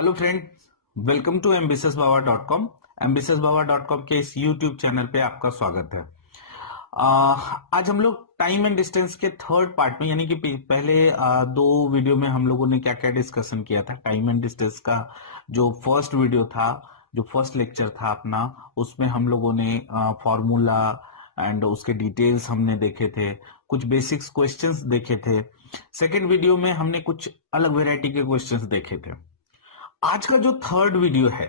Hello friends, welcome to ambitiousbaba.com। ambitiousbaba.com के इस YouTube channel पे आपका स्वागत है। आज हम लोग टाइम एंड डिस्टेंस के थर्ड पार्ट में, यानी कि पहले दो वीडियो में हम लोगों ने क्या क्या डिस्कशन किया था। टाइम एंड डिस्टेंस का जो फर्स्ट वीडियो था, जो फर्स्ट लेक्चर था अपना, उसमें हम लोगों ने फॉर्मूला एंड उसके डिटेल्स हमने देखे थे, कुछ बेसिक्स क्वेश्चंस देखे थे। सेकेंड वीडियो में हमने कुछ अलग वेराइटी के क्वेश्चंस देखे थे। आज का जो थर्ड वीडियो है,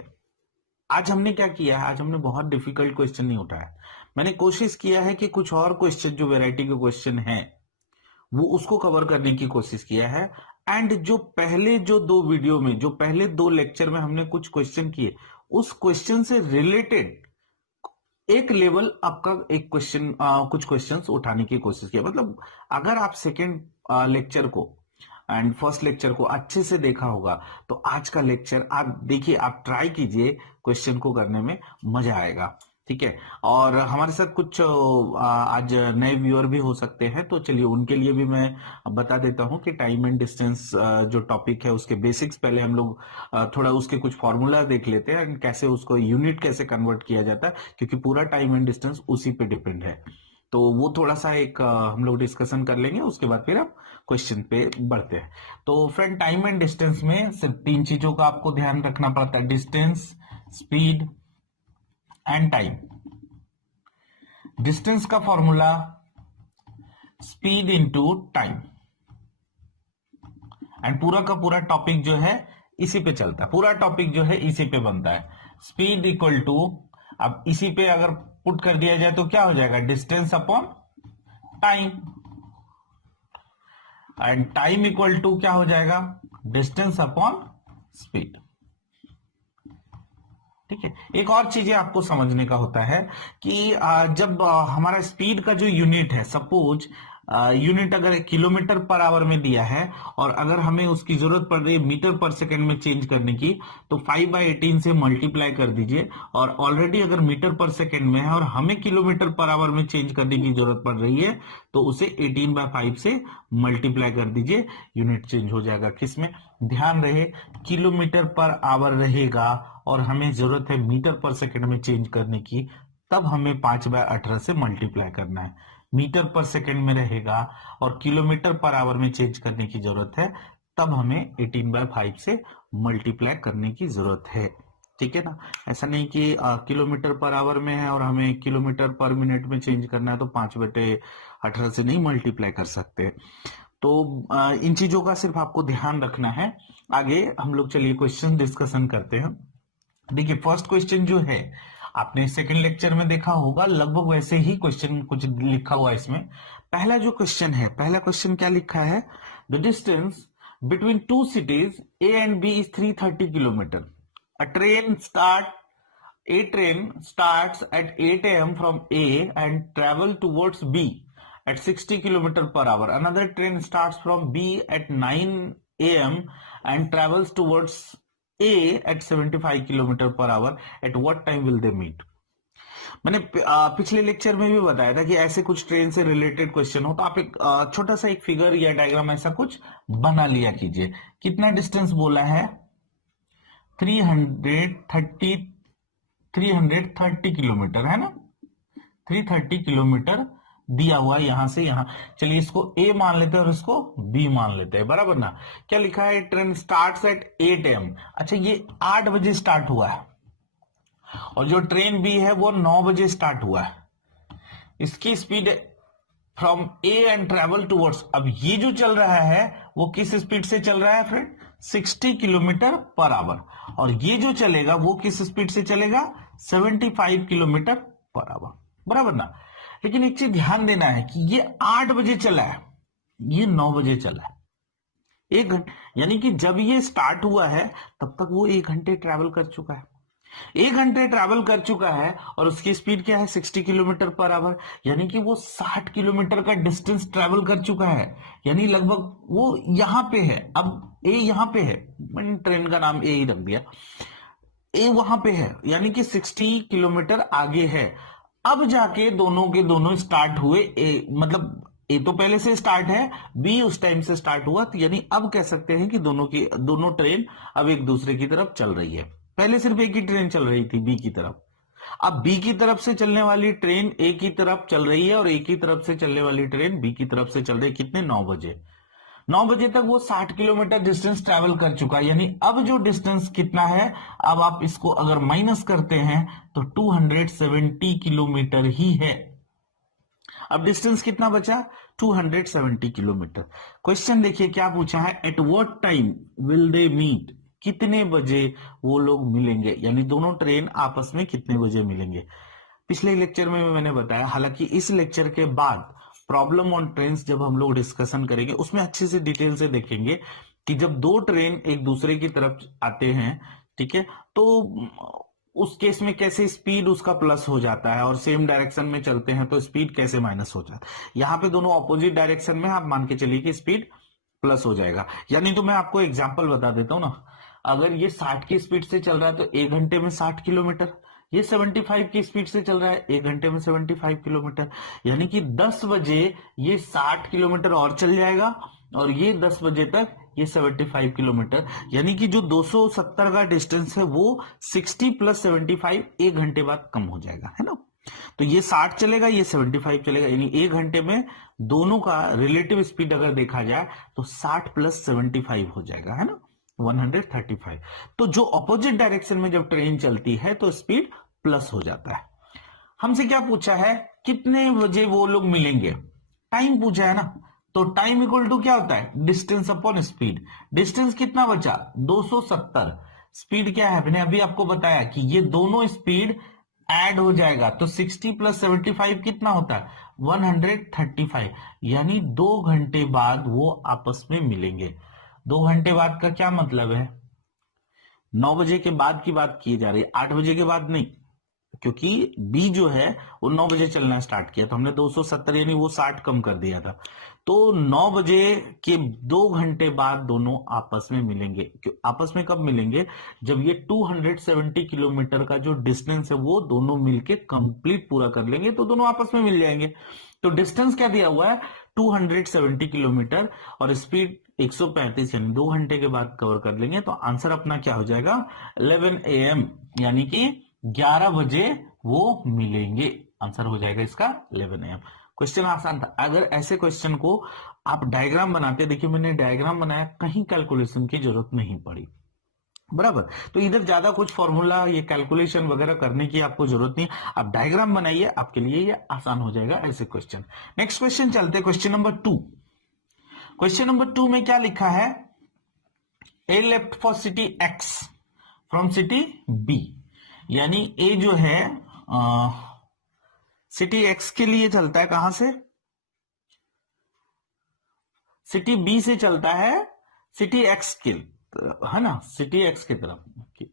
आज हमने क्या किया है, आज हमने बहुत डिफिकल्ट क्वेश्चन नहीं उठाया। मैंने कोशिश किया है कि कुछ और क्वेश्चन जो वैरायटी के क्वेश्चन हैं वो उसको कवर करने की कोशिश किया है। एंड जो पहले जो दो वीडियो में, जो पहले दो लेक्चर में हमने कुछ क्वेश्चन किए, उस क्वेश्चन से रिलेटेड एक लेवल आपका एक क्वेश्चन, कुछ क्वेश्चंस उठाने की कोशिश किया। मतलब अगर आप सेकेंड लेक्चर को एंड फर्स्ट लेक्चर को अच्छे से देखा होगा तो आज का लेक्चर आप देखिए, आप ट्राई कीजिए, क्वेश्चन को करने में मजा आएगा। ठीक है। और हमारे साथ कुछ आज नए व्यूअर भी हो सकते हैं, तो चलिए उनके लिए भी मैं बता देता हूं कि टाइम एंड डिस्टेंस जो टॉपिक है उसके बेसिक्स पहले हम लोग थोड़ा उसके कुछ फॉर्मूला देख लेते हैं एंड कैसे उसको यूनिट कैसे कन्वर्ट किया जाता है, क्योंकि पूरा टाइम एंड डिस्टेंस उसी पे डिपेंड है। तो वो थोड़ा सा एक हम लोग डिस्कशन कर लेंगे, उसके बाद फिर हम क्वेश्चन पे बढ़ते हैं। तो फ्रेंड, टाइम एंड डिस्टेंस में सिर्फ तीन चीजों का आपको ध्यान रखना पड़ता है: distance, speed and time. Distance का formula speed into time, and पूरा का पूरा टॉपिक जो है इसी पे चलता है, पूरा टॉपिक जो है इसी पे बनता है। स्पीड इक्वल टू, अब इसी पे अगर पुट कर दिया जाए तो क्या हो जाएगा, distance upon time. And time equal to क्या हो जाएगा, डिस्टेंस अपॉन स्पीड। ठीक है। एक और चीजें आपको समझने का होता है कि जब हमारा स्पीड का जो यूनिट है, सपोज यूनिट अगर किलोमीटर पर आवर में दिया है और अगर हमें उसकी जरूरत पड़ रही है मीटर पर सेकंड में चेंज करने की, तो 5/18 से मल्टीप्लाई कर दीजिए। और ऑलरेडी अगर मीटर पर सेकंड में है और हमें किलोमीटर पर आवर में चेंज करने की जरूरत पड़ रही है, तो उसे 18/5 से मल्टीप्लाई कर दीजिए, यूनिट चेंज हो जाएगा। किसमें ध्यान रहे, किलोमीटर पर आवर रहेगा और हमें जरूरत है मीटर पर सेकंड में चेंज करने की, तब हमें 5/18 से मल्टीप्लाई करना है। मीटर पर सेकंड में रहेगा और किलोमीटर पर आवर में चेंज करने की जरूरत है, तब हमें 18/5 से मल्टीप्लाई करने की जरूरत है। ठीक है ना। ऐसा नहीं कि किलोमीटर पर आवर में है और हमें किलोमीटर पर मिनट में चेंज करना है तो 5/18 से नहीं मल्टीप्लाई कर सकते। तो इन चीजों का सिर्फ आपको ध्यान रखना है। आगे हम लोग चलिए क्वेश्चन डिस्कशन करते हैं। देखिए, फर्स्ट क्वेश्चन जो है आपने सेकंड लेक्चर में देखा होगा, लगभग वैसे ही क्वेश्चन कुछ लिखा हुआ है इसमें। पहला जो क्वेश्चन है, पहला क्वेश्चन क्या लिखा है, the distance between two cities A and B is 330 kilometre. A train starts at 8 a.m. from A and travel towards B at 60 kilometer per hour. Another train starts from B at 9 a.m. and travels towards A at 75 kilometer per hour. At what time will they meet? मैंने पिछले lecture में भी बताया था कि ऐसे कुछ train से रिलेटेड क्वेश्चन हो तो आप एक छोटा सा एक फिगर या डायग्राम ऐसा कुछ बना लिया कीजिए। कितना डिस्टेंस बोला है, 330 किलोमीटर है ना, 330 किलोमीटर दिया हुआ है यहां से यहां। चलिए इसको ए मान लेते हैं और इसको बी मान लेते हैं, बराबर ना। क्या लिखा है, ट्रेन स्टार्ट्स एट 8 AM। अच्छा, ये 8 बजे स्टार्ट हुआ है और जो ट्रेन बी है वो 9 बजे स्टार्ट हुआ है। इसकी speed from A and travel towards, अब ये जो चल रहा है वो किस स्पीड से चल रहा है फ्रेंड, 60 किलोमीटर पर आवर। और ये जो चलेगा वो किस स्पीड से चलेगा, 75 किलोमीटर पर आवर, बराबर ना। लेकिन एक चीज ध्यान देना है कि ये 8 बजे चला है, ये 9 बजे चला है, 1 घंटे, यानी कि जब ये स्टार्ट हुआ है तब तक वो 1 घंटे ट्रैवल कर चुका है। 1 घंटे ट्रैवल कर चुका है और उसकी स्पीड क्या है, 60 किलोमीटर पर आवर, यानी कि वो 60 किलोमीटर का डिस्टेंस ट्रैवल कर चुका है। यानी लगभग वो यहां पे है, अब ए यहां पे है, मैंने ट्रेन का नाम ए ही रख दिया, ए वहां पे है, यानी कि 60 किलोमीटर आगे है। अब जाके दोनों के दोनों स्टार्ट हुए, मतलब ए तो पहले से स्टार्ट है, बी उस टाइम से स्टार्ट हुआ, तो यानी अब कह सकते हैं कि दोनों ट्रेन अब एक दूसरे की तरफ चल रही है। पहले सिर्फ एक ही ट्रेन चल रही थी बी की तरफ, अब बी की तरफ से चलने वाली ट्रेन ए की तरफ चल रही है और ए की तरफ से चलने वाली ट्रेन बी की तरफ से चल रही है। कितने? 9 बजे। 9 बजे तक वो 60 किलोमीटर डिस्टेंस ट्रैवल कर चुका है, यानी अब जो डिस्टेंस कितना है, अब आप इसको अगर माइनस करते हैं तो 270 किलोमीटर ही है। अब डिस्टेंस कितना बचा? 270 किलोमीटर। क्वेश्चन देखिए क्या पूछा है, at what time will they meet, कितने बजे वो लोग मिलेंगे, यानी दोनों ट्रेन आपस में कितने बजे मिलेंगे। पिछले लेक्चर में मैंने बताया, हालांकि इस लेक्चर के बाद प्रॉब्लम ऑन ट्रेन्स जब हम लोग डिस्कशन करेंगे उसमें अच्छे से डिटेल से देखेंगे कि जब दो ट्रेन एक दूसरे की तरफ आते हैं, ठीक है, तो उस केस में कैसे स्पीड उसका प्लस हो जाता है, और सेम डायरेक्शन में चलते हैं तो स्पीड कैसे माइनस हो जाता है। यहां पे दोनों ऑपोजिट डायरेक्शन में आप मान के चलिए कि स्पीड प्लस हो जाएगा। यानी तो मैं आपको एग्जांपल बता देता हूं ना, अगर ये 60 की स्पीड से चल रहा है तो 1 घंटे में 60 किलोमीटर, ये 75 की स्पीड से चल रहा है 1 घंटे में 75 किलोमीटर, यानी कि 10 बजे ये 60 किलोमीटर और चल जाएगा और ये 10 बजे तक ये 75 किलोमीटर, यानी कि जो 270 का डिस्टेंस है वो 60 प्लस 75 1 घंटे बाद कम हो जाएगा, है ना। तो ये 60 चलेगा, ये 75 चलेगा, यानी 1 घंटे में दोनों का रिलेटिव स्पीड अगर देखा जाए तो 60 प्लस 75 हो जाएगा, है ना, 135। तो जो ऑपोजिट डायरेक्शन में जब ट्रेन चलती है तो स्पीड प्लस हो जाता है। हमसे क्या पूछा है, कितने बजे वो लोग मिलेंगे, टाइम पूछा है ना। तो टाइम इक्वल टू क्या होता है, डिस्टेंस अपॉन स्पीड। डिस्टेंस कितना बचा, 270। स्पीड क्या है, मैंने अभी आपको बताया कि ये दोनों स्पीड ऐड हो जाएगा, तो 60 प्लस 75 कितना होता है, 135, यानी 2 घंटे बाद वो आपस में मिलेंगे। 2 घंटे बाद का क्या मतलब है, 9 बजे के बाद की बात की जा रही है, 8 बजे के बाद नहीं, क्योंकि बी जो है वो 9 बजे चलना स्टार्ट किया, तो हमने 270 यानी वो 60 कम कर दिया था। तो 9 बजे के 2 घंटे बाद दोनों आपस में मिलेंगे। आपस में कब मिलेंगे, जब ये 270 किलोमीटर का जो डिस्टेंस है वो दोनों मिलके कंप्लीट पूरा कर लेंगे, तो दोनों आपस में मिल जाएंगे। तो डिस्टेंस क्या दिया हुआ है, 270 किलोमीटर, और स्पीड 135, यानी 2 घंटे के बाद कवर कर लेंगे। तो आंसर अपना क्या हो जाएगा, 11 AM, यानी कि 11 बजे वो मिलेंगे। आंसर हो जाएगा इसका 11 AM। क्वेश्चन आसान था। अगर ऐसे क्वेश्चन को आप डायग्राम बनाते, देखिए मैंने डायग्राम बनाया, कहीं कैलकुलेशन की जरूरत नहीं पड़ी, बराबर। तो इधर ज्यादा कुछ फॉर्मूला ये कैलकुलेशन वगैरह करने की आपको जरूरत नहीं, आप डायग्राम बनाइए, आपके लिए ये आसान हो जाएगा ऐसे क्वेश्चन। नेक्स्ट क्वेश्चन चलते हैं, क्वेश्चन नंबर 2। क्वेश्चन नंबर 2 में क्या लिखा है, A left for city X from city B, यानी ए जो है सिटी एक्स के लिए चलता है, कहां से, सिटी बी से चलता है सिटी एक्स के, है ना, सिटी एक्स की तरफ।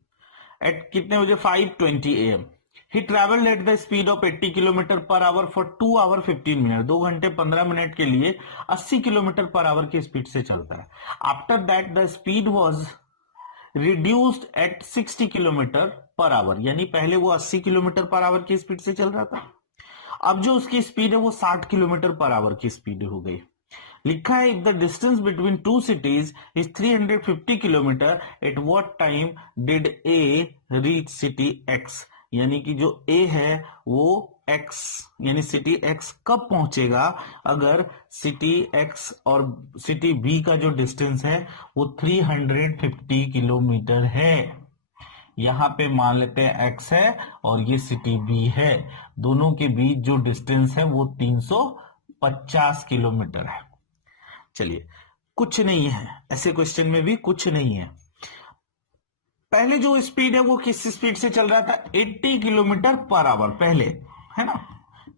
एट कितने बजे, 5:20 AM। He travelled at the speed of 80 kilometre per hour for 2 hour 15 minute, 2 घंटे 15 मिनट के लिए 80 किलोमीटर पर आवर की स्पीड से चलता है। After that the speed was reduced at 60 kilometre per hour, यानी पहले वो 80 किलोमीटर पर आवर की स्पीड से चल रहा था, अब जो उसकी स्पीड है वो 60 किलोमीटर पर आवर की स्पीड हो गई। लिखा है if the distance between two cities is 350 kilometre, eight what time did a reach city x, यानी कि जो ए है वो एक्स यानी सिटी एक्स कब पहुंचेगा, अगर सिटी एक्स और सिटी बी का जो डिस्टेंस है वो 350 किलोमीटर है। यहां पे मान लेते हैं एक्स है और ये सिटी बी है, दोनों के बीच जो डिस्टेंस है वो 350 किलोमीटर है। चलिए, कुछ नहीं है ऐसे क्वेश्चन में भी, कुछ नहीं है। पहले जो स्पीड है वो किस स्पीड से चल रहा था, 80 किलोमीटर पर आवर पहले, है ना,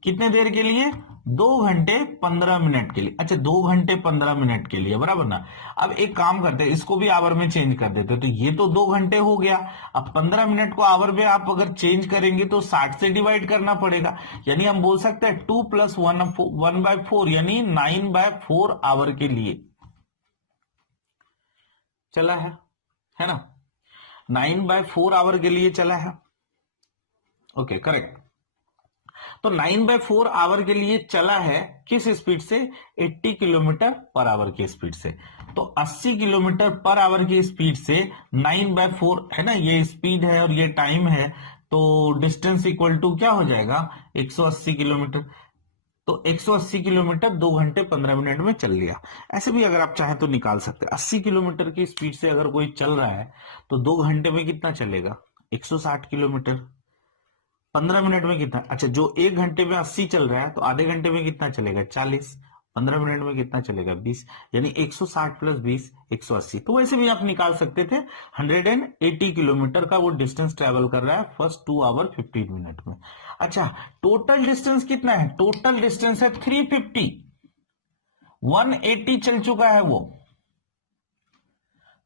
कितने देर के लिए, 2 घंटे 15 मिनट के लिए। अच्छा, 2 घंटे 15 मिनट के लिए, बराबर ना। अब एक काम करते हैं, इसको भी आवर में चेंज कर देते, तो ये तो 2 घंटे हो गया, अब 15 मिनट को आवर में आप अगर चेंज करेंगे तो 60 से डिवाइड करना पड़ेगा, यानी हम बोल सकते हैं 2 + 1/4, यानी 9/4 आवर के लिए चला है ना, 9/4 आवर के लिए चला है। Okay, correct. तो 9/4 आवर के लिए चला है किस स्पीड से? 80 किलोमीटर पर आवर की स्पीड से। तो 80 किलोमीटर पर आवर की स्पीड से 9/4 है ना, ये स्पीड है और ये टाइम है, तो डिस्टेंस इक्वल टू क्या हो जाएगा? 180 किलोमीटर। तो 180 किलोमीटर 2 घंटे 15 मिनट में चल लिया। ऐसे भी अगर आप चाहें तो निकाल सकते हैं। 80 किलोमीटर की स्पीड से अगर कोई चल रहा है तो 2 घंटे में कितना चलेगा? 160 किलोमीटर। 15 मिनट में कितना? अच्छा, जो 1 घंटे में 80 चल रहा है तो आधे घंटे में कितना चलेगा? 40। 15 मिनट में कितना चलेगा? 20। यानी 160 प्लस 20 180। तो वैसे भी आप निकाल सकते थे। 180 किलोमीटर का वो डिस्टेंस ट्रेवल कर रहा है फर्स्ट 2 आवर 15 मिनट में। अच्छा, टोटल डिस्टेंस कितना है? टोटल डिस्टेंस है 350। 180 चल चुका है वो,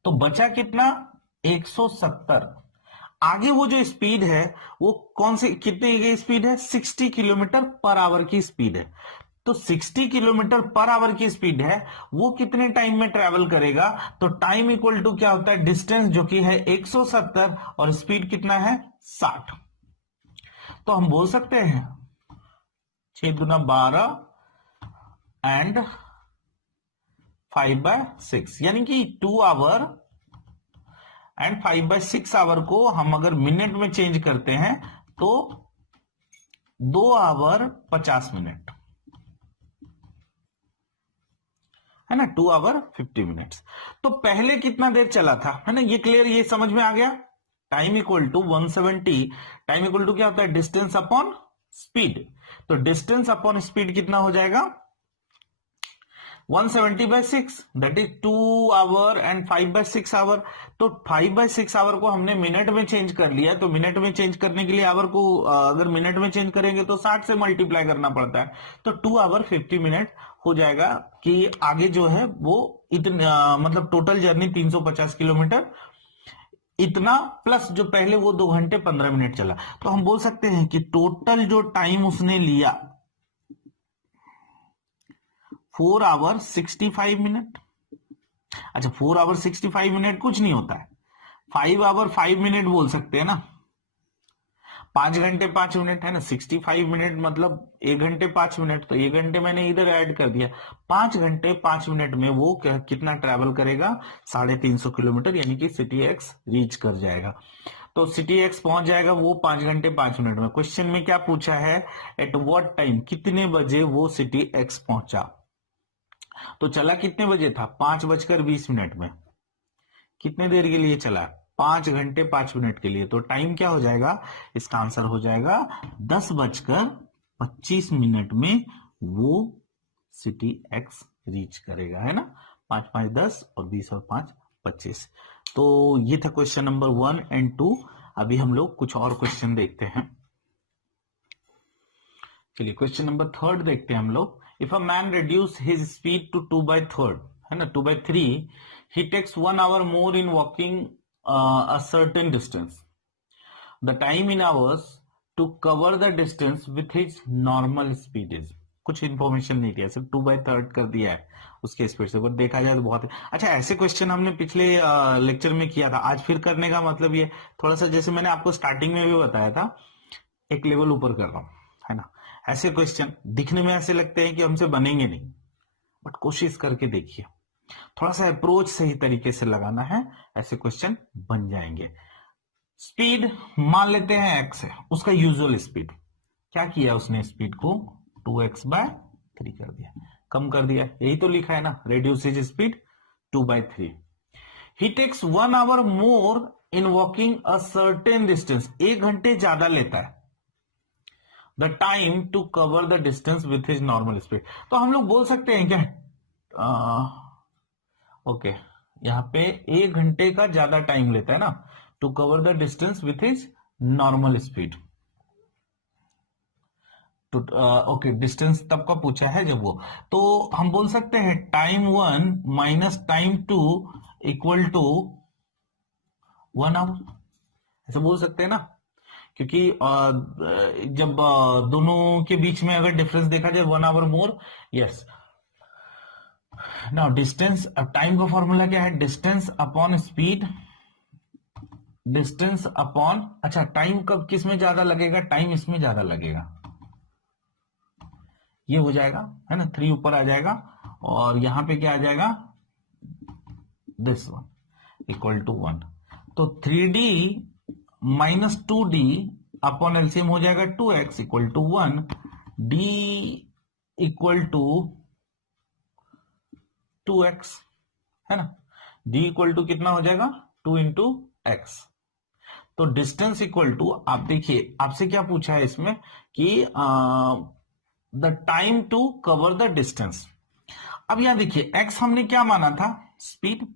तो बचा कितना? 170। आगे वो जो स्पीड है वो कौन से कितने की स्पीड है? 60 किलोमीटर पर आवर की स्पीड है। तो 60 किलोमीटर पर आवर की स्पीड है, वो कितने टाइम में ट्रेवल करेगा? तो टाइम इक्वल टू क्या होता है? डिस्टेंस जो कि है 170 और स्पीड कितना है? 60। तो हम बोल सकते हैं 6 दूना 12 एंड 5/6, यानी कि 2 आवर एंड 5/6 आवर को हम अगर मिनट में चेंज करते हैं तो 2 आवर 50 मिनट है ना, 2 आवर 50 मिनट्स। तो पहले कितना देर चला था, है ना, ये क्लियर, ये समझ में आ गया। Time equal to 170। Time equal to क्या होता है? Distance upon speed. तो डिस्टेंस अपॉन स्पीड कितना हो जाएगा? 170/6, that is 2 hour and 5/6 hour. तो 5/6 आवर को हमने मिनट में चेंज कर लिया, तो मिनट में चेंज करने के लिए आवर को अगर मिनट में चेंज करेंगे तो 60 से मल्टीप्लाई करना पड़ता है, तो 2 आवर 50 मिनट हो जाएगा। कि आगे जो है वो इतना मतलब टोटल जर्नी 350 किलोमीटर इतना, प्लस जो पहले वो 2 घंटे 15 मिनट चला। तो हम बोल सकते हैं कि टोटल जो टाइम उसने लिया 4 आवर 65 मिनट। अच्छा, 4 आवर 65 मिनट कुछ नहीं होता है, 5 आवर 5 मिनट बोल सकते हैं ना, 5 घंटे 5 मिनट है ना, 65 मिनट मतलब 1 घंटे 5 मिनट, तो 1 घंटे मैंने इधर ऐड कर दिया। 5 घंटे 5 मिनट में वो कितना ट्रेवल करेगा? 350 किलोमीटर, यानी कि सिटी एक्स रीच कर जाएगा। तो सिटी एक्स पहुंच जाएगा वो 5 घंटे 5 मिनट में। क्वेश्चन में क्या पूछा है? एट व्हाट टाइम, कितने बजे वो सिटी एक्स पहुंचा। तो चला कितने बजे था? 5:20 में। कितने देर के लिए चला? 5 घंटे 5 मिनट के लिए। तो टाइम क्या हो जाएगा? इसका आंसर हो जाएगा 10:25 में वो सिटी एक्स रीच करेगा, है ना। 5 5 10 और 20 और 5 25। तो ये था क्वेश्चन नंबर 1 एंड 2। अभी हम लोग कुछ और क्वेश्चन देखते हैं। चलिए क्वेश्चन नंबर 3 देखते हैं हम लोग। If a man reduce his speed to 2/3, है ना, 2/3, he takes 1 hour more in walking a certain distance. The time in hours to cover the distance with his normal speed is, कुछ information नहीं दिया, सिर्फ 2/3 कर दिया है उसके स्पीड से। बट देखा जाए तो बहुत अच्छा, ऐसे क्वेश्चन हमने पिछले लेक्चर में किया था, आज फिर करने का मतलब ये थोड़ा सा, जैसे मैंने आपको स्टार्टिंग में भी बताया था, एक लेवल ऊपर कर रहा हूं, है ना। ऐसे क्वेश्चन दिखने में ऐसे लगते हैं कि हमसे बनेंगे नहीं, बट कोशिश करके देखिए, थोड़ा सा अप्रोच सही तरीके से लगाना है, ऐसे क्वेश्चन बन जाएंगे। स्पीड मान लेते हैं एक्स है, उसका यूजुअल स्पीड क्या किया उसने? स्पीड को 2x/3 कर दिया, कम कर दिया, यही तो लिखा है ना, reduce his speed 2/3। he takes 1 hour more in walking a certain distance, 1 घंटे ज्यादा लेता है the time to cover the distance with his normal speed। तो हम लोग बोल सकते हैं क्या, ओके, यहाँ पे 1 घंटे का ज्यादा टाइम लेता है ना to cover the distance with his normal speed. Okay, distance तब का पूछा है जब वो, तो हम बोल सकते हैं time 1 minus time 2 equal to 1 hour, ऐसे बोल सकते हैं ना, क्योंकि जब दोनों के बीच में अगर डिफरेंस देखा जाए 1 hour more, yes. Now distance, अब टाइम का फॉर्मूला क्या है? Distance upon speed, distance upon, अच्छा टाइम कब किस में ज्यादा लगेगा? टाइम इसमें ज्यादा लगेगा, ये हो जाएगा, है ना, 3 ऊपर आ जाएगा और यहां पे क्या आ जाएगा, दिस वन इक्वल टू 1। तो 3D minus 2D upon LCM हो जाएगा 2x equal to 1, D equal to 2x, है ना, D इक्वल टू कितना हो जाएगा 2 इंटू एक्स। तो डिस्टेंस इक्वल टू, आप देखिए आपसे क्या पूछा है इसमें कि the time to cover the distance. अब यहां देखिए x हमने क्या माना था, स्पीड,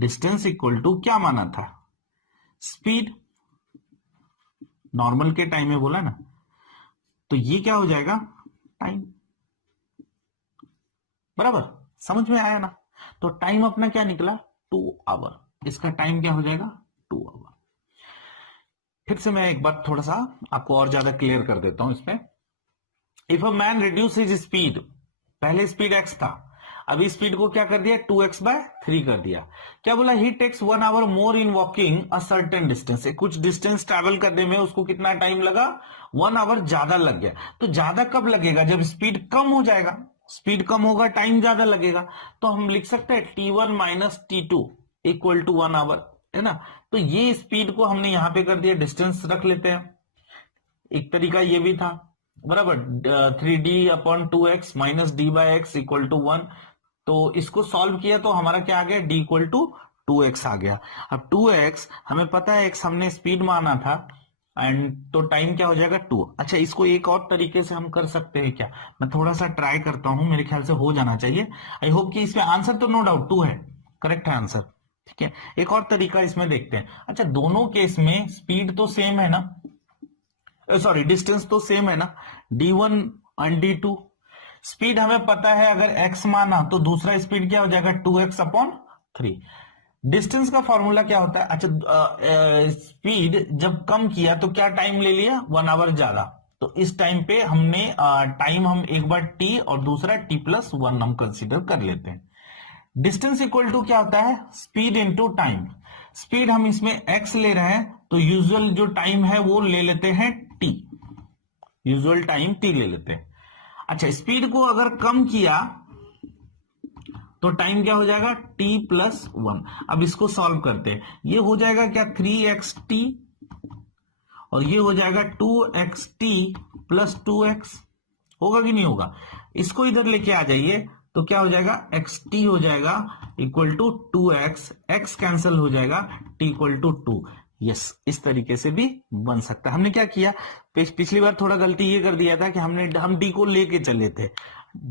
डिस्टेंस इक्वल टू क्या माना था, स्पीड, नॉर्मल के टाइम में बोला ना, तो ये क्या हो जाएगा, टाइम। बराबर, समझ में आया ना। तो टाइम अपना क्या निकला, 2 आवर, इसका टाइम क्या हो जाएगा 2 आवर। फिर से मैं एक बार थोड़ा सा आपको और ज्यादा क्लियर कर देता हूं इसमें। If a man reduce his speed, पहले स्पीड x था, अभी स्पीड को क्या कर दिया 2x/3 कर दिया। क्या बोला, he takes 1 hour more in walking a certain distance, कुछ डिस्टेंस ट्रैवल करने में उसको कितना टाइम लगा, 1 आवर ज्यादा लग गया। तो ज्यादा कब लगेगा, जब स्पीड कम हो जाएगा, स्पीड कम होगा टाइम ज्यादा लगेगा। तो हम लिख सकते हैं T1 minus T2 equal to 1 our, है ना। तो ये स्पीड को हमने यहां पे कर दिया, डिस्टेंस रख लेते हैं। एक तरीका ये भी था, बराबर, 3D upon 2x minus D/x equal to 1। तो इसको सॉल्व किया तो हमारा क्या आ गया, D इक्वल टू 2x आ गया। अब 2x हमें पता है, x हमने स्पीड माना था, एंड तो टाइम क्या हो जाएगा 2। अच्छा, इसको एक और तरीके से हम कर सकते हैं क्या, मैं थोड़ा सा ट्राई करता हूं, मेरे ख्याल से हो जाना चाहिए। आई होप कि इसमें आंसर तो नो डाउट 2 है, करेक्ट है आंसर, ठीक है। एक और तरीका इसमें देखते हैं। अच्छा, दोनों केस में स्पीड तो सेम है ना, सॉरी डिस्टेंस तो सेम है ना, D1 एंड D2। स्पीड हमें पता है, अगर x माना तो दूसरा स्पीड क्या हो जाएगा 2x/3। डिस्टेंस का फॉर्मूला क्या होता है, अच्छा, स्पीड जब कम किया तो क्या टाइम ले लिया, 1 आवर ज्यादा। तो इस टाइम पे हमने टाइम हम एक बार t और दूसरा t+1 हम कंसीडर कर लेते हैं। डिस्टेंस इक्वल टू क्या होता है, स्पीड इंटू टाइम। स्पीड हम इसमें x ले रहे हैं, तो यूजुअल जो टाइम है वो ले लेते हैं t, यूजुअल टाइम t ले लेते हैं। अच्छा, स्पीड को अगर कम किया तो टाइम क्या हो जाएगा t+1। अब इसको सॉल्व करते हैं, ये हो जाएगा क्या 3xt और ये हो जाएगा 2xt प्लस 2x, होगा कि नहीं होगा। इसको इधर लेके आ जाइए तो क्या हो जाएगा, xt हो जाएगा equal to 2x, x cancel हो जाएगा, t इक्वल टू 2। यस, इस तरीके से भी बन सकता है। हमने क्या किया, पिछली बार थोड़ा गलती ये कर दिया था कि हम d को लेके चले थे,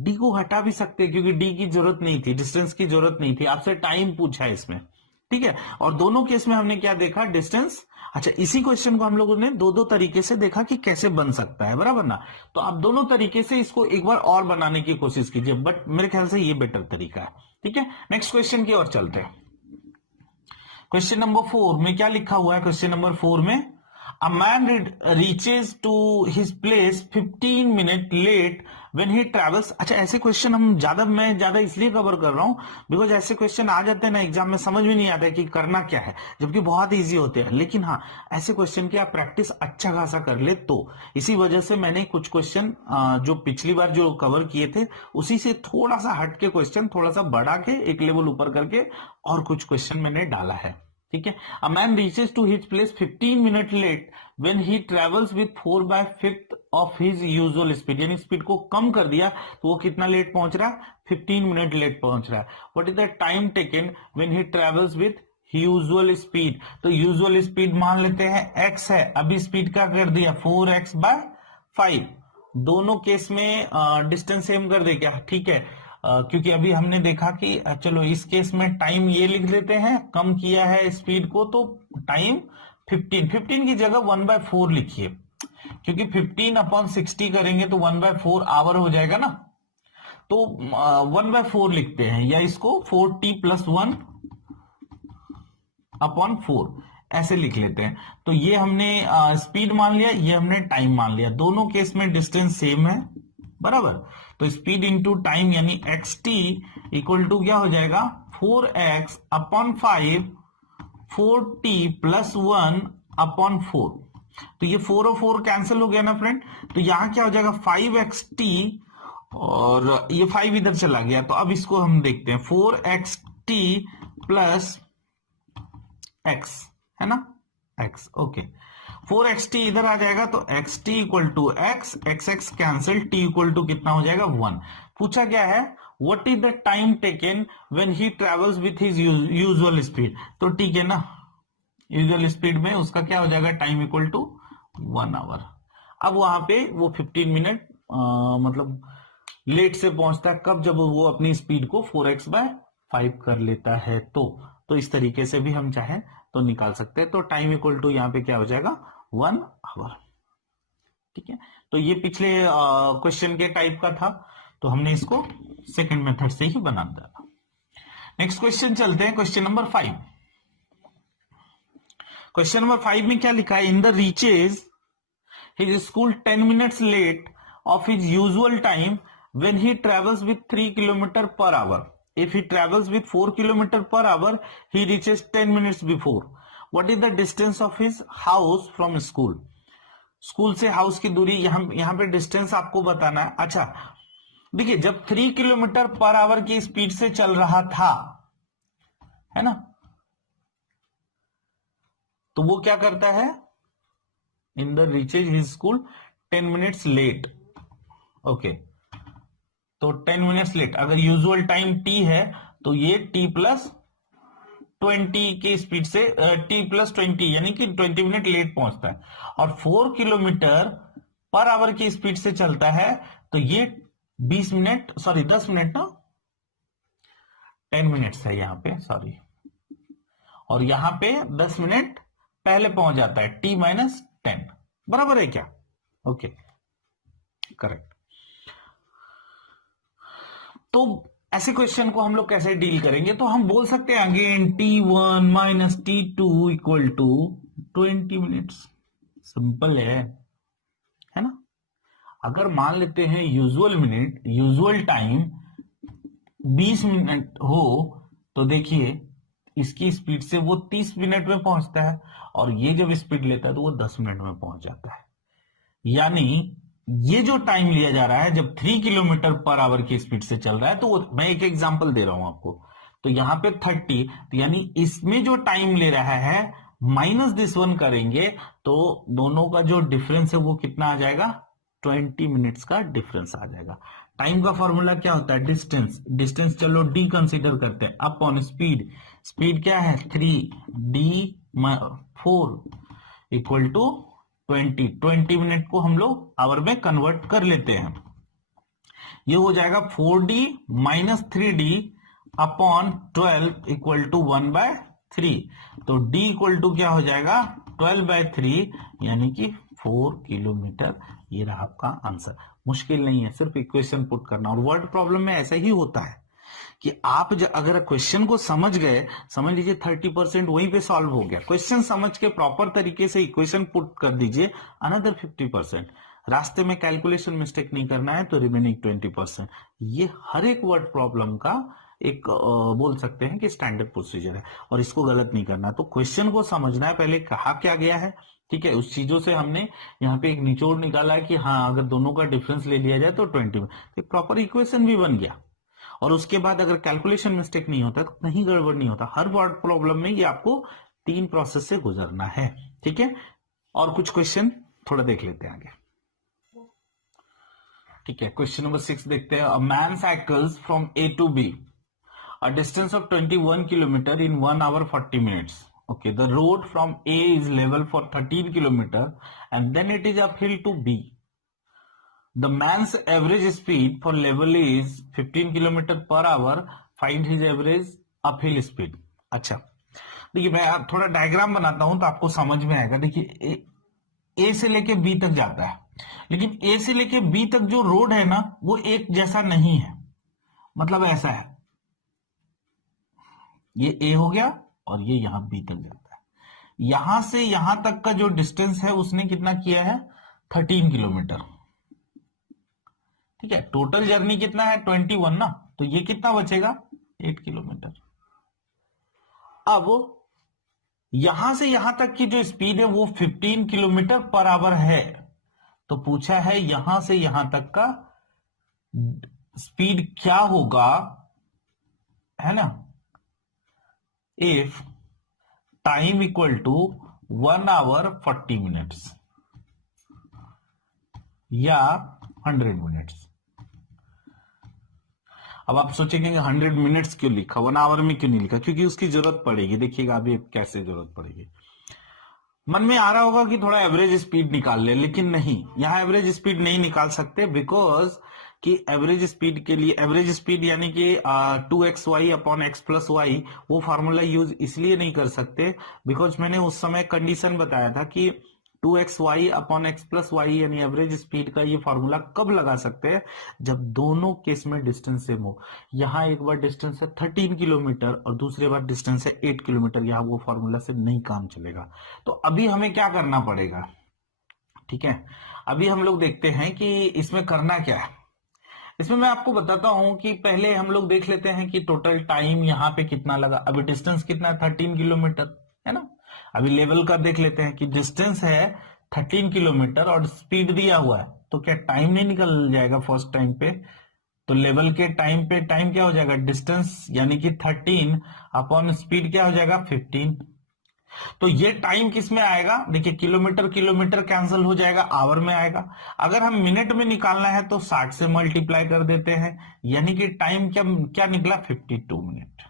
d को हटा भी सकते क्योंकि d की जरूरत नहीं थी, डिस्टेंस की जरूरत नहीं थी, आपसे टाइम पूछा है इसमें, ठीक है। और दोनों केस में हमने क्या देखा, डिस्टेंस। अच्छा, इसी क्वेश्चन को हम लोगों ने दो दो तरीके से देखा कि कैसे बन सकता है, बराबर ना। तो आप दोनों तरीके से इसको एक बार और बनाने की कोशिश कीजिए, बट मेरे ख्याल से ये बेटर तरीका है, ठीक है। नेक्स्ट क्वेश्चन की ओर चलते हैं। क्वेश्चन नंबर 4 में क्या लिखा हुआ है, क्वेश्चन नंबर 4 में a man reaches to his place 15 minute late when he travels. अच्छा, ऐसे क्वेश्चन मैं ज्यादा इसलिए कवर कर रहा हूं बिकॉज ऐसे क्वेश्चन आ जाते हैं ना एग्जाम में, समझ में नहीं आता है कि करना क्या है, जबकि बहुत इजी होते हैं। लेकिन हाँ, ऐसे क्वेश्चन की आप प्रैक्टिस अच्छा खासा कर ले तो, इसी वजह से मैंने कुछ क्वेश्चन जो पिछली बार जो कवर किए थे उसी से थोड़ा सा हट के क्वेश्चन, थोड़ा सा बढ़ा के एक लेवल ऊपर करके और कुछ क्वेश्चन मैंने डाला है, ठीक है। A man reaches to his place 15 minute late when he travels with 4/5 of his usual speed, यानी स्पीड को कम कर दिया तो वो कितना लेट पहुंच रहा है, 15 मिनट लेट पहुंच रहा है। What is the time taken when he travels with usual speed. तो यूजुअल स्पीड मान लेते हैं x है, अभी स्पीड का कर दिया 4x/5। दोनों केस में डिस्टेंस सेम कर दे क्या, ठीक है। क्योंकि अभी हमने देखा कि चलो इस केस में टाइम ये लिख लेते हैं, कम किया है स्पीड को तो टाइम 15 की जगह 1/4 लिखिए, क्योंकि 15/60 करेंगे तो 1/4 आवर हो जाएगा ना। तो 1/4 लिखते हैं, या इसको 4t+1/4 ऐसे लिख लेते हैं। तो ये हमने स्पीड मान लिया, ये हमने टाइम मान लिया, दोनों केस में डिस्टेंस सेम है, बराबर। तो स्पीड इंटू टाइम यानी xt इक्वल टू क्या हो जाएगा 4x/5 4t+1/4। तो ये 4 और 4 कैंसिल हो गया ना फ्रेंड, तो यहां क्या हो जाएगा 5xt, और ये 5 इधर चला गया, तो अब इसको हम देखते हैं 4xt प्लस x, है ना, x, ओके। 4xt इधर आ जाएगा तो xt equal to x, x cancel, t equal to कितना हो जाएगा 1। पूछा क्या है, what is the time taken when he travels with his usual speed, तो ठीक है ना, यूजुअल स्पीड में उसका क्या हो जाएगा टाइम इक्वल टू 1 आवर। अब वहां पे वो 15 मिनट मतलब लेट से पहुंचता है, कब, जब वो अपनी स्पीड को 4x/5 कर लेता है, तो इस तरीके से भी हम चाहें तो निकाल सकते हैं। तो टाइम इक्वल टू यहाँ पे क्या हो जाएगा 1 आवर, ठीक है। तो ये पिछले क्वेश्चन के टाइप का था, तो हमने इसको सेकंड मेथड से ही बना दिया। नेक्स्ट क्वेश्चन चलते हैं, क्वेश्चन नंबर 5। क्वेश्चन नंबर 5 में क्या लिखा है, in the reaches his school 10 minutes late of his usual time when he travels with 3 kilometer per hour. If he travels with 4 kilometer per hour, he reaches 10 minutes before. What is the distance of his house from school? School से house की दूरी, यहां पे distance आपको बताना है। अच्छा देखिए, जब 3 किलोमीटर पर आवर की स्पीड से चल रहा था, है ना, तो वो क्या करता है, in the reaches his school 10 minutes late, okay. तो 10 मिनट्स लेट, अगर यूजुअल टाइम t है तो ये t प्लस 20 की स्पीड से t प्लस 20 यानी कि 20 मिनट लेट पहुंचता है, और 4 किलोमीटर पर आवर की स्पीड से चलता है, तो ये 10 मिनट ना, 10 मिनट्स है यहाँ पे, सॉरी, और यहां पे 10 मिनट पहले पहुंच जाता है, t-10 बराबर है क्या, ओके, करेक्ट। तो ऐसे क्वेश्चन को हम लोग कैसे डील करेंगे, तो हम बोल सकते हैं again t1 minus t2 equal to 20 minutes, simple है ना। अगर मान लेते हैं यूजुअल टाइम 20 मिनट हो, तो देखिए इसकी स्पीड से वो 30 मिनट में पहुंचता है, और ये जब स्पीड लेता है तो वो 10 मिनट में पहुंच जाता है। यानी ये जो टाइम लिया जा रहा है, जब 3 किलोमीटर पर आवर की स्पीड से चल रहा है, तो मैं एक एग्जांपल दे रहा हूं आपको, तो यहां पे 30, तो यानी इसमें जो टाइम ले रहा है माइनस दिस वन करेंगे, तो दोनों का जो डिफरेंस है वो कितना आ जाएगा, 20 मिनट्स का डिफरेंस आ जाएगा। टाइम का फॉर्मूला क्या होता है, डिस्टेंस चलो डी कंसीडर करते हैं, अपॉन स्पीड क्या है 3d4 इक्वल टू 20 मिनट को हम लोग आवर में कन्वर्ट कर लेते हैं, ये हो जाएगा 4d minus 3d upon 12 equal to 1/3। तो d इक्वल टू क्या हो जाएगा 12/3, यानी कि 4 किलोमीटर। ये रहा आपका आंसर। मुश्किल नहीं है, सिर्फ इक्वेशन पुट करना, और वर्ड प्रॉब्लम में ऐसा ही होता है कि आप अगर क्वेश्चन को समझ गए, समझ लीजिए 30% वहीं पे सॉल्व हो गया। क्वेश्चन समझ के प्रॉपर तरीके से इक्वेशन पुट कर दीजिए, अनदर 50%। रास्ते में कैलकुलेशन मिस्टेक नहीं करना है, तो रिमेनिंग 20%। ये हर एक वर्ड प्रॉब्लम का एक बोल सकते हैं कि स्टैंडर्ड प्रोसीजर है, और इसको गलत नहीं करना है। तो क्वेश्चन को समझना है, पहले कहा क्या गया है, ठीक है, उस चीजों से हमने यहाँ पे एक निचोड़ निकाला है कि हाँ अगर दोनों का डिफरेंस ले लिया जाए तो 20 में, एक प्रॉपर इक्वेशन भी बन गया। और उसके बाद अगर कैलकुलेशन मिस्टेक नहीं होता तो कहीं गड़बड़ नहीं होता। हर वर्ड प्रॉब्लम में ये आपको 3 प्रोसेस से गुजरना है, ठीक है। और कुछ क्वेश्चन थोड़ा देख लेते हैं आगे, ठीक है। क्वेश्चन नंबर 6 देखते हैं। A man cycles from A to B a distance of 21 kilometre in 1 hour 40 minutes. Okay, the road from A is level for 13 kilometer and then it is uphill to B. The man's average speed for level is 15 kilometre per our. Find his average uphill speed. अच्छा, देखिए मैं आप थोड़ा diagram बनाता हूं तो आपको समझ में आएगा। देखिए ए से लेके बी तक जाता है, लेकिन ए से लेके बी तक जो रोड है ना वो एक जैसा नहीं है। मतलब ऐसा है, ये ए हो गया और ये यहां बी तक जाता है। यहां से यहां तक का जो डिस्टेंस है उसने कितना किया है 13 किलोमीटर, ठीक है। टोटल जर्नी कितना है 21 ना, तो ये कितना बचेगा 8 किलोमीटर। अब यहां से यहां तक की जो स्पीड है वो 15 किलोमीटर पर आवर है। तो पूछा है यहां से यहां तक का स्पीड क्या होगा, है ना, if time equal to 1 hour 40 minutes या 100 मिनट्स। अब आप सोचेंगे 100 मिनट्स क्यों लिखा, 1 आवर में क्यों नहीं लिखा, क्योंकि उसकी जरूरत पड़ेगी। देखिएगा अभी कैसे जरूरत पड़ेगी। मन में आ रहा होगा कि थोड़ा एवरेज स्पीड निकाल ले, लेकिन नहीं, यहां एवरेज स्पीड नहीं निकाल सकते, बिकॉज कि एवरेज स्पीड के लिए, एवरेज स्पीड यानी कि 2xy upon x plus y, वो फार्मूला यूज इसलिए नहीं कर सकते बिकॉज मैंने उस समय कंडीशन बताया था कि 2xy upon x plus y यानी एवरेज स्पीड का ये फार्मूला कब लगा सकते हैं, जब दोनों केस में डिस्टेंस सेम हो। यहाँ एक बार डिस्टेंस है 13 किलोमीटर और दूसरी बार डिस्टेंस है 8 किलोमीटर, यहाँ वो फार्मूला से नहीं काम चलेगा। तो अभी हमें क्या करना पड़ेगा, ठीक है, अभी हम लोग देखते हैं कि इसमें करना क्या है। इसमें मैं आपको बताता हूं कि पहले हम लोग देख लेते हैं कि टोटल टाइम यहाँ पे कितना लगा। अभी डिस्टेंस कितना है, 13 किलोमीटर, है ना। अभी लेवल का देख लेते हैं कि डिस्टेंस है 13 किलोमीटर और स्पीड दिया हुआ है, तो क्या टाइम नहीं निकल जाएगा फर्स्ट टाइम पे। तो लेवल के टाइम पे टाइम क्या हो जाएगा, डिस्टेंस यानी कि 13 अपॉन स्पीड क्या हो जाएगा 15। तो ये टाइम किस में आएगा, देखिए किलोमीटर किलोमीटर कैंसिल हो जाएगा, आवर में आएगा। अगर हम मिनट में निकालना है तो 60 से मल्टीप्लाई कर देते हैं, यानी कि टाइम क्या क्या निकला 52 मिनट।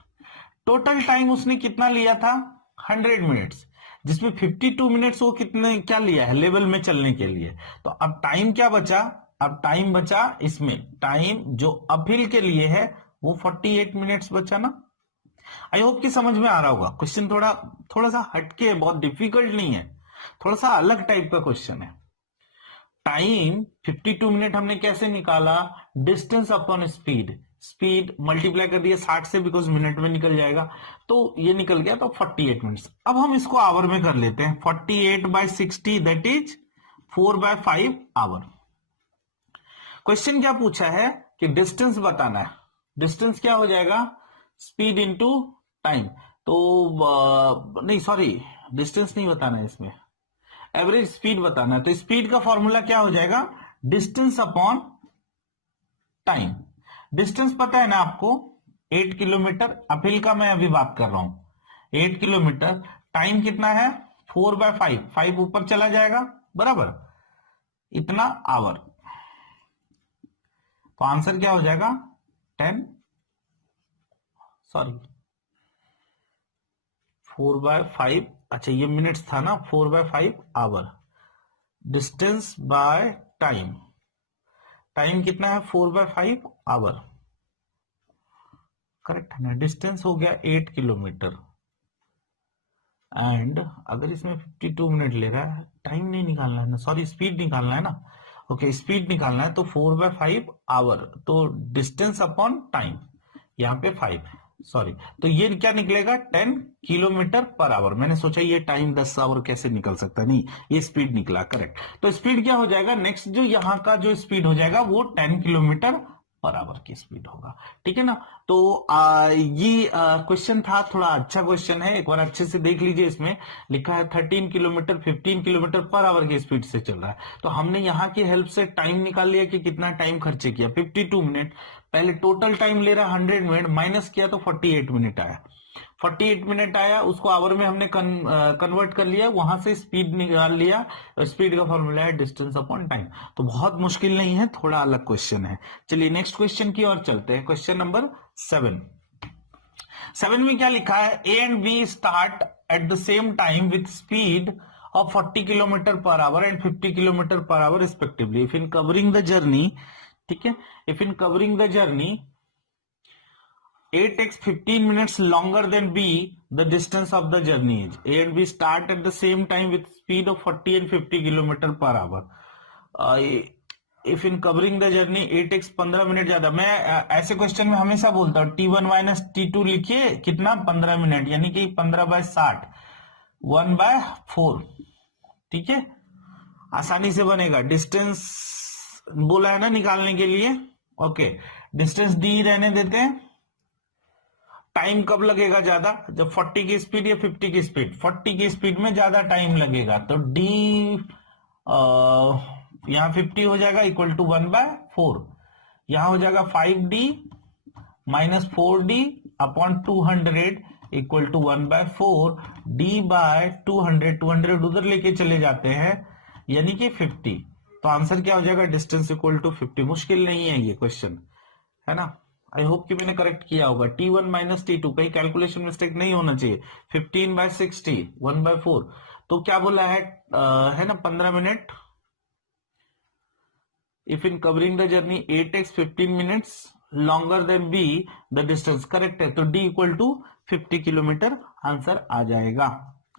टोटल टाइम उसने कितना लिया था 100 मिनट्स, जिसमें 52 मिनट्स वो कितने क्या लिया है लेवल में चलने के लिए। तो अब टाइम क्या बचा, अब टाइम बचा इसमें, टाइम जो अपहिल के लिए है वो 48 मिनट्स बचा ना। आई होप कि समझ में आ रहा होगा। क्वेश्चन थोड़ा थोड़ा सा हटके है, बहुत डिफिकल्ट नहीं है, थोड़ा सा अलग टाइप का क्वेश्चन है। टाइम 52 मिनट हमने कैसे निकाला, distance upon speed, speed multiply कर दिया 60 से बिकॉज मिनट में निकल जाएगा, तो ये निकल गया, तो 48 मिनट्स। अब हम इसको आवर में कर लेते हैं, 48/60 दैट इज 4/5 आवर। क्वेश्चन क्या पूछा है कि डिस्टेंस बताना है, डिस्टेंस क्या हो जाएगा स्पीड इंटू टाइम। तो नहीं सॉरी, डिस्टेंस नहीं बताना है इसमें, एवरेज स्पीड बताना है। तो स्पीड का फॉर्मूला क्या हो जाएगा, डिस्टेंस अपॉन टाइम। डिस्टेंस पता है ना आपको 8 किलोमीटर, अपहिल का मैं अभी बात कर रहा हूं 8 किलोमीटर। टाइम कितना है 4/5, 5 ऊपर चला जाएगा बराबर इतना आवर। तो आंसर क्या हो जाएगा 10 सॉरी 4/5, अच्छा ये मिनट्स था ना, 4/5 hour. Distance by time, time कितना है 4/5 आवर, करेक्ट है ना। डिस्टेंस हो गया 8 किलोमीटर एंड अगर इसमें 52 मिनट ले रहा है, टाइम नहीं निकालना है ना, सॉरी स्पीड निकालना है ना। ओके स्पीड निकालना है, तो 4/5 आवर, तो डिस्टेंस अपॉन टाइम, यहाँ पे 5 सॉरी, तो ये क्या निकलेगा 10 किलोमीटर पर आवर। मैंने सोचा ये टाइम 10 आवर कैसे निकल सकता है, नहीं ये स्पीड निकला, करेक्ट। तो स्पीड क्या हो जाएगा, नेक्स्ट जो यहाँ का जो स्पीड हो जाएगा वो 10 किलोमीटर पर आवर की स्पीड होगा, ठीक है ना। तो ये क्वेश्चन था, थोड़ा अच्छा क्वेश्चन है, एक बार अच्छे से देख लीजिए। इसमें लिखा है 13 किलोमीटर 15 किलोमीटर पर आवर की स्पीड से चल रहा है। तो हमने यहाँ की हेल्प से टाइम निकाल लिया कि कितना टाइम खर्चे किया 52 मिनट। पहले टोटल टाइम ले रहा 100 मिनट, माइनस किया तो 48 मिनट आया, 48 मिनट आया, उसको आवर में हमने कन्वर्ट कर लिया, वहां से स्पीड निकाल लिया। स्पीड का फॉर्मूला है डिस्टेंस अपॉन टाइम। तो बहुत मुश्किल नहीं है, थोड़ा अलग क्वेश्चन है। चलिए नेक्स्ट क्वेश्चन की ओर चलते हैं, क्वेश्चन नंबर 7 में क्या लिखा है, A and B start at the same time with speed of 40 kilometre per hour and 50 kilometre per hour respectively if in covering the journey, ठीक है, if in covering the journey A takes 15 minutes longer than B, the distance of the journey is. A and B start at the same time with speed of 40 and 50 kilometre per our. If in covering the journey A takes 15 minute ज्यादा। मैं ऐसे question में हमेशा बोलता हूँ T1 minus T2 लिखिए, कितना 15 minute, यानी कि 15/60 1/4, ठीक है, आसानी से बनेगा। डिस्टेंस बोला है ना निकालने के लिए, ओके डिस्टेंस डी रहने देते हैं, टाइम कब लगेगा ज्यादा, जब 40 की स्पीड या 50 की स्पीड, 40 की स्पीड में ज्यादा टाइम लगेगा, तो डी यहां 50 हो जाएगा इक्वल टू 1/4, यहां हो जाएगा 5d minus 4d upon 200 equal to 1/4 d by 200 उधर लेके चले जाते हैं यानी कि 50। तो आंसर क्या हो जाएगा, डिस्टेंस इक्वल टू 50। मुश्किल नहीं है ये क्वेश्चन, है ना। आई होप कि मैंने करेक्ट किया होगा। T1 माइनस T2, कहीं कैलकुलेशन मिस्टेक नहीं होना चाहिए। 15/60 1/4, तो क्या बोला है ना 15 minute. If in covering the journey A takes 15 minutes longer than B, the distance correct है, तो D equal to 50 kilometre answer आ जाएगा।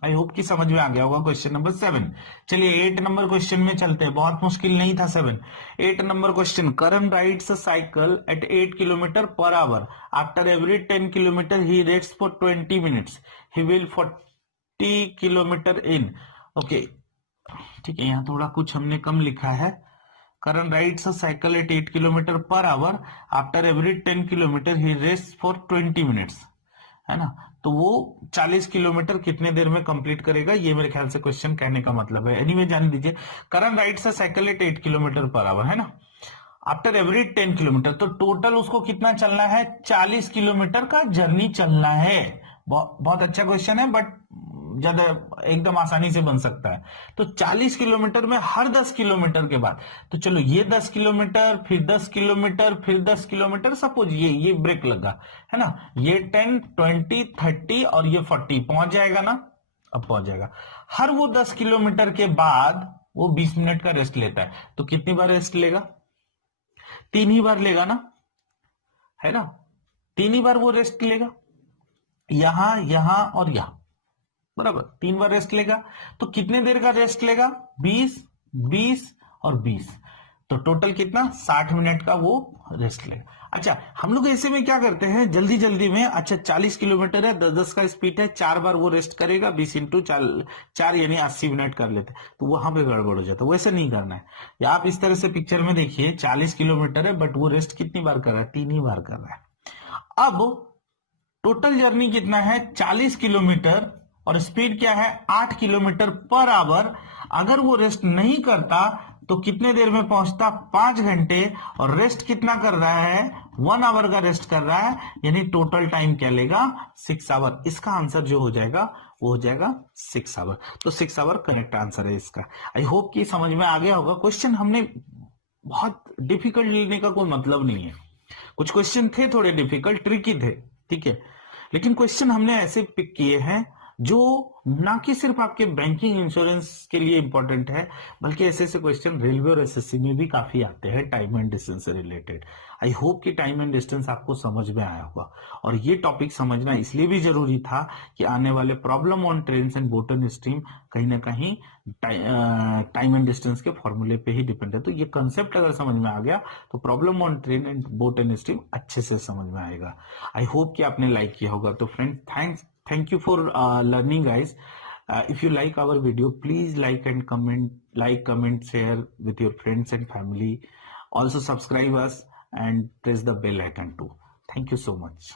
आई होप कि समझ में आ गया होगा क्वेश्चन नंबर 7। चलिए 8 नंबर क्वेश्चन में चलते हैं, बहुत मुश्किल नहीं था 7। 8 नंबर question, Karan rides a cycle at 8 kilometre per hour, after every 10 kilometre he rest for 20 minutes, he will 40 kilometre in. Okay ठीक है, यहाँ थोड़ा कुछ हमने कम लिखा है। Karan rides a cycle at 8 kilometre per hour, after every 10 kilometre he rest for 20 minutes, है ना। तो वो 40 किलोमीटर कितने देर में कंप्लीट करेगा, ये मेरे ख्याल से क्वेश्चन कहने का मतलब है। एनीवे जान दीजिए, Karan rides a cycle at 8 kilometre per hour, है ना, आफ्टर एवरी 10 किलोमीटर, तो टोटल उसको कितना चलना है, 40 किलोमीटर का जर्नी चलना है। बहुत अच्छा क्वेश्चन है, बट ज्यादा एकदम आसानी से बन सकता है। तो 40 किलोमीटर में हर 10 किलोमीटर के बाद, तो चलो ये 10 किलोमीटर, फिर 10 किलोमीटर, फिर 10 किलोमीटर, सपोज ये ब्रेक लगा, है ना, ये 10 20 30 और ये 40 पहुंच जाएगा ना, अब पहुंच जाएगा। हर वो 10 किलोमीटर के बाद वो 20 मिनट का रेस्ट लेता है, तो कितनी बार रेस्ट लेगा, 3 ही बार लेगा ना, है ना, 3 ही बार वो रेस्ट लेगा, यहां यहां और यहां, बराबर 3 बार रेस्ट लेगा। तो कितने देर का रेस्ट लेगा, 20 20 और 20, तो टोटल कितना, 60 मिनट का वो रेस्ट लेगा। अच्छा, हम लोग ऐसे में क्या करते हैं जल्दी जल्दी में, अच्छा 40 किलोमीटर है, 10-10 का स्पीड है, 4 बार वो रेस्ट करेगा, 20 इंटू 4 यानी 80 मिनट कर लेते, तो वहां पे गड़बड़ हो जाता है। वैसे नहीं करना है, या आप इस तरह से पिक्चर में देखिए, 40 किलोमीटर है बट वो रेस्ट कितनी बार कर रहा है, 3 ही बार कर रहा है। अब टोटल जर्नी कितना है, 40 किलोमीटर, और स्पीड क्या है, 8 किलोमीटर पर आवर। अगर वो रेस्ट नहीं करता तो कितने देर में पहुंचता, 5 घंटे, और रेस्ट कितना कर रहा है, 1 आवर का रेस्ट कर रहा है, यानी टोटल टाइम क्या लेगा, 6 आवर। इसका आंसर जो हो जाएगा वो हो जाएगा 6 आवर। तो 6 आवर करेक्ट आंसर है इसका। आई होप कि समझ में आ गया होगा। क्वेश्चन हमने बहुत डिफिकल्ट लेने का कोई मतलब नहीं है, कुछ क्वेश्चन थे थोड़े डिफिकल्ट ट्रिकी थे, ठीक है, लेकिन क्वेश्चन हमने ऐसे पिक किए हैं जो ना कि सिर्फ आपके बैंकिंग इंश्योरेंस के लिए इंपॉर्टेंट है, बल्कि ऐसे ऐसे क्वेश्चन रेलवे और एसएससी में भी काफी आते हैं टाइम एंड डिस्टेंस से रिलेटेड। आई होप कि टाइम एंड डिस्टेंस आपको समझ में आया होगा, और ये टॉपिक समझना इसलिए भी जरूरी था कि आने वाले problem on train and boat and stream कहीं ना कहीं टाइम एंड डिस्टेंस के फॉर्मूले पे ही डिपेंड है। तो ये कंसेप्ट अगर समझ में आ गया तो problem on train and boat and stream अच्छे से समझ में आएगा। आई होप कि आपने लाइक किया होगा। तो friend, thank you for learning, guys. If you like our video, please like and comment, share with your friends and family. Also subscribe us and press the bell icon too. Thank you so much.